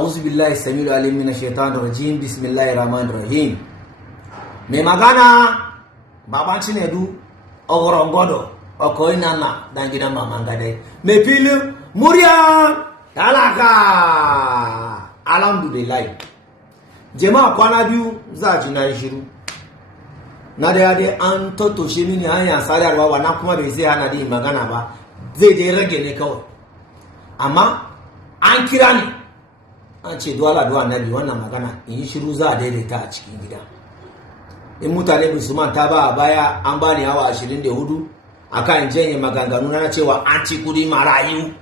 A'udhu billahi samil alim minash shaitanir rajim. Bismillahir rahmanir rahim. Mai magana Baban Chinedu Ogorongodo Okoinana dan gidan Maman Gadai. Mai filin murya talaka. Alhamdulillah. Jama'a kwana biyu za ji na shiru. Na da dai an tattoshe mini hanyar sadarwa wannan kuma bai zai hana da magana ba. Zai dai rage ne kawai. Amma an kira ni an ce duwala duwa nabi wannan magana in yi shiru za a daidaita a cikin gida. In mutane ba su manta ba a baya an bani awa 24 akan janye maganganu na cewa an ci kudi marayu.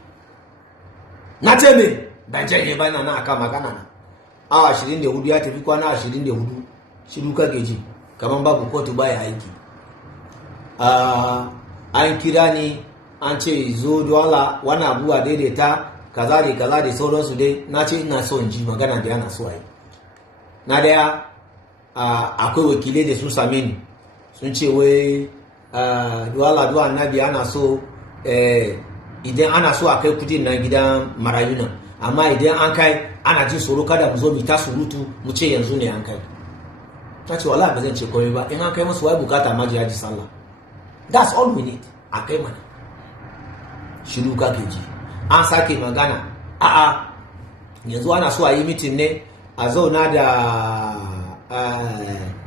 Na ce me ban janye ba na akan magana na. Awa 24 ya tafi kwana 24 shiru kake ji kaman babu kotu baya aiki. An kira ni an ce zo duwala wannan abuwa daidaita kaza da sauransu dai. Na ce ina so in ji magana da yana so a yi. Na daya akwai wakilai da sun same ni sun ce wai duwala duwa annabi ana so idan ana so a kai kudin na gidan marayu nan, amma idan an kai ana jin tsoro kada mu zo mu ta surutu mu ce yanzu ne an kai. Ta ce wallahi ba zan ce komai ba, in an kai musu wai bukata ma ji sallah. That's all we need. A kai mana shiru kake ji. An sake magana yanzu ana so a yi mitin ne a zauna da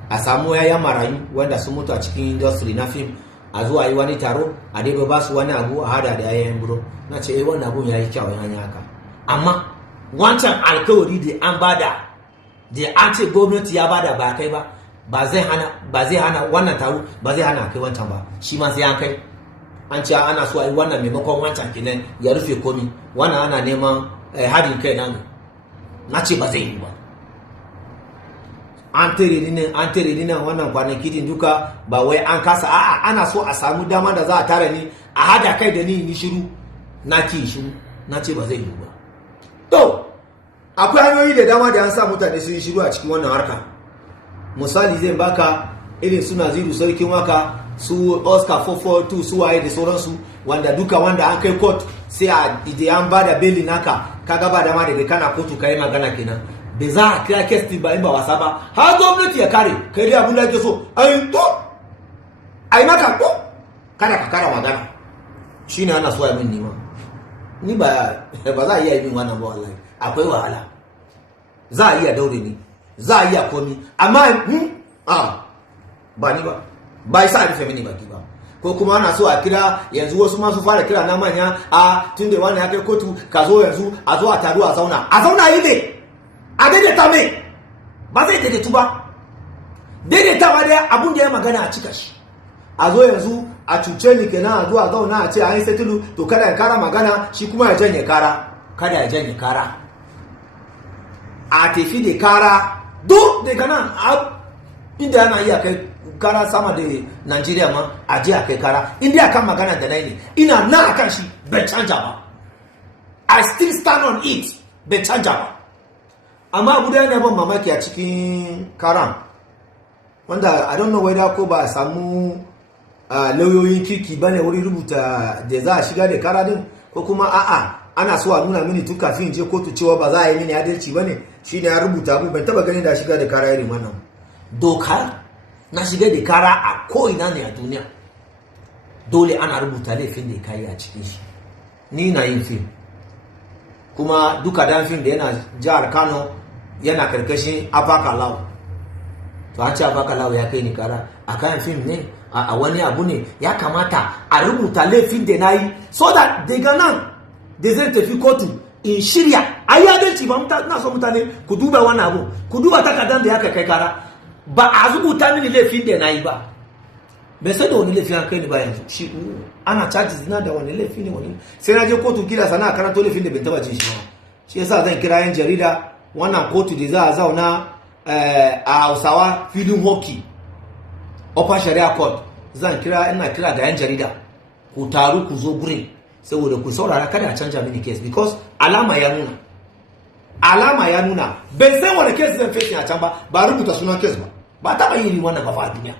a samu yayan marayu wanda sun mutu a cikin industry na film, a zuwa yi wani taro a dai ba su wani abu a hada da yayan buro. Na ce wannan abun yayi kyau yan haka, amma wancan alkawari da an bada da an ce gwamnati ya bada ba kai ba zai hana wannan taro ba zai hana kai wancan ba, shi ma sai an kai. An ce ana so a yi wannan maimakon wancan kenan ya rufe komi, wannan ana neman hadin kai nan. Na ce ba zai yi ba. An tere ni nan wannan kwanaki din duka ba wai an kasa, ana so a samu dama da za a tara ni a hada kai da ni shiru. Na ki shiru. Na ce ba zai yi ba. To akwai hanyoyi da dama da an sa mutane su yi shiru a cikin wannan harka. Misali zai baka irin suna Ziru sarkin waka, su Oscar 442 su waye da sauransu, wanda duka wanda an kai court sai a idan an bada belin naka kaga ba dama da kana kotu kai magana kenan. Da za a kira case din ba in ba wasa ba, har gwamnati ya kare kai dai abun da yake so ai maka ko kada ka kara magana. Shine ana so ya min nima ni ba za a iya yin wannan ba wallahi, akwai wahala. Za a iya daure ni, za a iya komi, amma ba ni ba sa rufe mini baki ba. Ko kuma ana so a kira yanzu, wasu masu fara kira na manya tun da wani ya kai kotu ka zo yanzu a zo a taru a zauna yi ne a daidaita mai ba zai daidaitu ba. Daidaita ba dai abun da ya magana a cika shi. A zo yanzu a cuce ni kenan a zo a zauna a ce an yi setulu, to kada ya kara magana shi kuma ya janye kara. Kada ya janye kara, a tafi da kara duk daga nan inda yana iya kai kara sama da Najeriya ma a je a kai kara. Inda akan magana da nai ne ina na akan shi bai canja ba. I still stand on it, bai canja ba. Amma abu da yana ban mamaki a cikin karan, wanda I don't know whether ko ba a samu lauyoyin kirki bane wuri rubuta da za a shiga da kara din, ko kuma ana so a nuna mini tun kafin je kotu cewa ba za a yi mini adalci bane. Shine ya rubuta abu, ban taba ganin da shiga da kara irin wannan. Dokar na shiga da kara a ko'ina ne a duniya, dole ana rubuta laifin da ya kayi a cikin shi. Ni na yin fim, kuma duka dan fim da yana jihar Kano yana karkashin Abakalau. To an ce Abakalau ya kai ni kara a kayan fim ne, a wani abu ne, ya kamata a rubuta laifin da na yi, so that daga nan da zai tafi kotu in shirya a yi adalci ba. Na so mutane ku duba wani abu, ku duba takardar da ya kai kara, ba a rubuta mini laifin da na yi ba. Bai sai da wani laifin an kai ni ba yanzu. Shi ana charges na da wani laifin ne wani, sai na je kotu kila sana karanto laifin da bai taba jin shi ba. Shi yasa zan kira yan jarida wannan kotu da za a zauna a Hausawa filin hockey Upper Sharia Court. Ina kira da yan jarida ku taru ku zo gurin, saboda ku saurara kada a canja mini case, because alama ya nuna bai san wani case zan face a can ba rubuta sunan case ba taba yin wannan ba fa a duniya.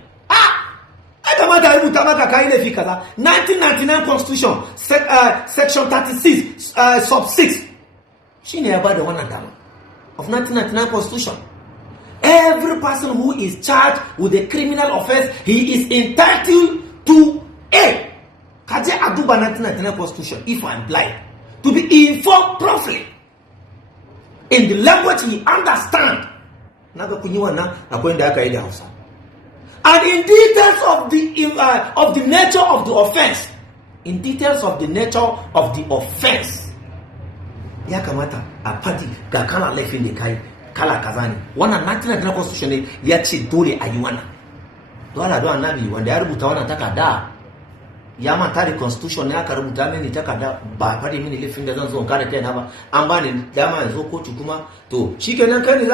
Ai kamata a rubuta maka kai laifi kaza. 1999 constitution section 36 sub 6 shine ya bada wannan dama. of 1999 Constitution. Every person who is charged with a criminal offense, he is entitled to a Kaje Aduba 1999 Constitution, if I'm blind, to be informed properly in the language he understands. Naga kunyiwana na kwenda aka ile Hausa. And in details of the nature of the offense, ya kamata a fadi ga kana laifin da kai kala kaza ne. Wannan 1999 Constitution ne ya ce dole a yi wannan. Dole da annabi wanda ya rubuta wannan takarda ya manta da Constitution ne aka rubuta mini takarda ba fadi mini laifin da zan zo kare kaina ba. An bani dama yanzu kotu kuma to shikenan kai ne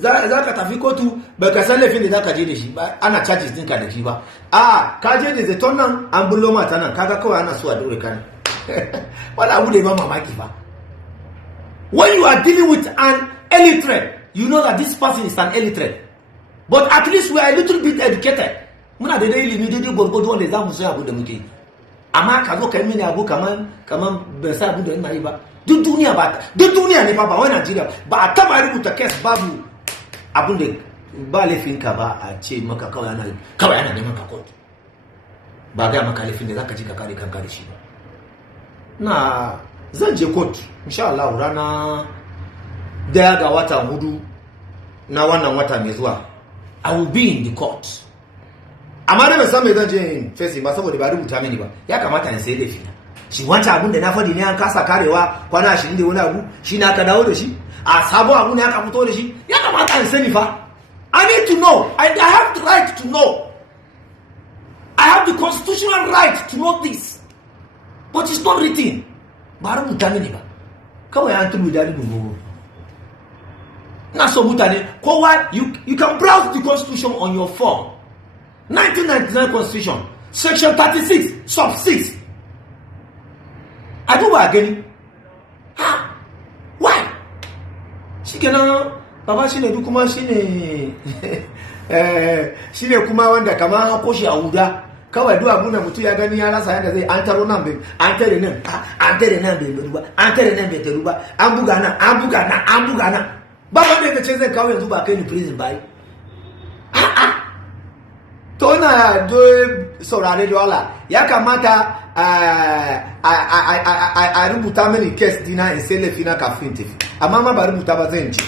zaka tafi kotu ba ka san laifin da zaka je da shi ba, ana charges dinka da shi ba. Ka je da zaton nan an bullo mata nan kaga kawai ana so a dore kan. Wala abu da ba mamaki ba. When you are dealing with an illiterate, you know that this person is an illiterate. But at least we are a little bit educated. Muna da dai ilimi daidai gwargwado wanda za mu san abu da muke. Amma ka zo ka yi mini abu kaman ban sa abu da ina yi ba. Duk duniya ne fa ba wai Najeriya ba a taba rubuta case babu abun da ba laifin ka ba a ce maka kawai ana neman ka court. Ba ga maka laifin da zaka ji ka kare kanka da shi ba. Na zan je court insha Allah rana daya ga wata hudu na wannan wata mai zuwa. I will be in the court. Amma da ban san me zan je in face ba saboda ba rubuta mini ba. Ya kamata in sai laifi. Shi wancan abun da na fadi ne an kasa karewa kwana 20 da wani abu shi na ka dawo da shi. A sabo abu ne aka fito da shi. Ya kamata in sani fa. I need to know. I have the right to know. I have the constitutional right to know this. But it's not written. Ba rubuta mini ba. Kawai an tubu da rubutu. Na so mutane kowa you can browse the Constitution on your phone. 1999 Constitution, Section 36, Sub 6. I do what again? Why? Shikenan baba shine duk kuma shine shine kuma wanda kamar hako shi a wuda. Kawai duk abun da mutu ya gani ya rasa yadda zai an taro nan bai an tare nan bai ruba an tare nan bai ruba an buga nan ba wanda ya ce zai kawo yanzu ba kai ni prison bai to na do saurare da wala ya kamata a rubuta mini case dina in sai lafi na kafin tafi amma ma ba rubuta ba zan ci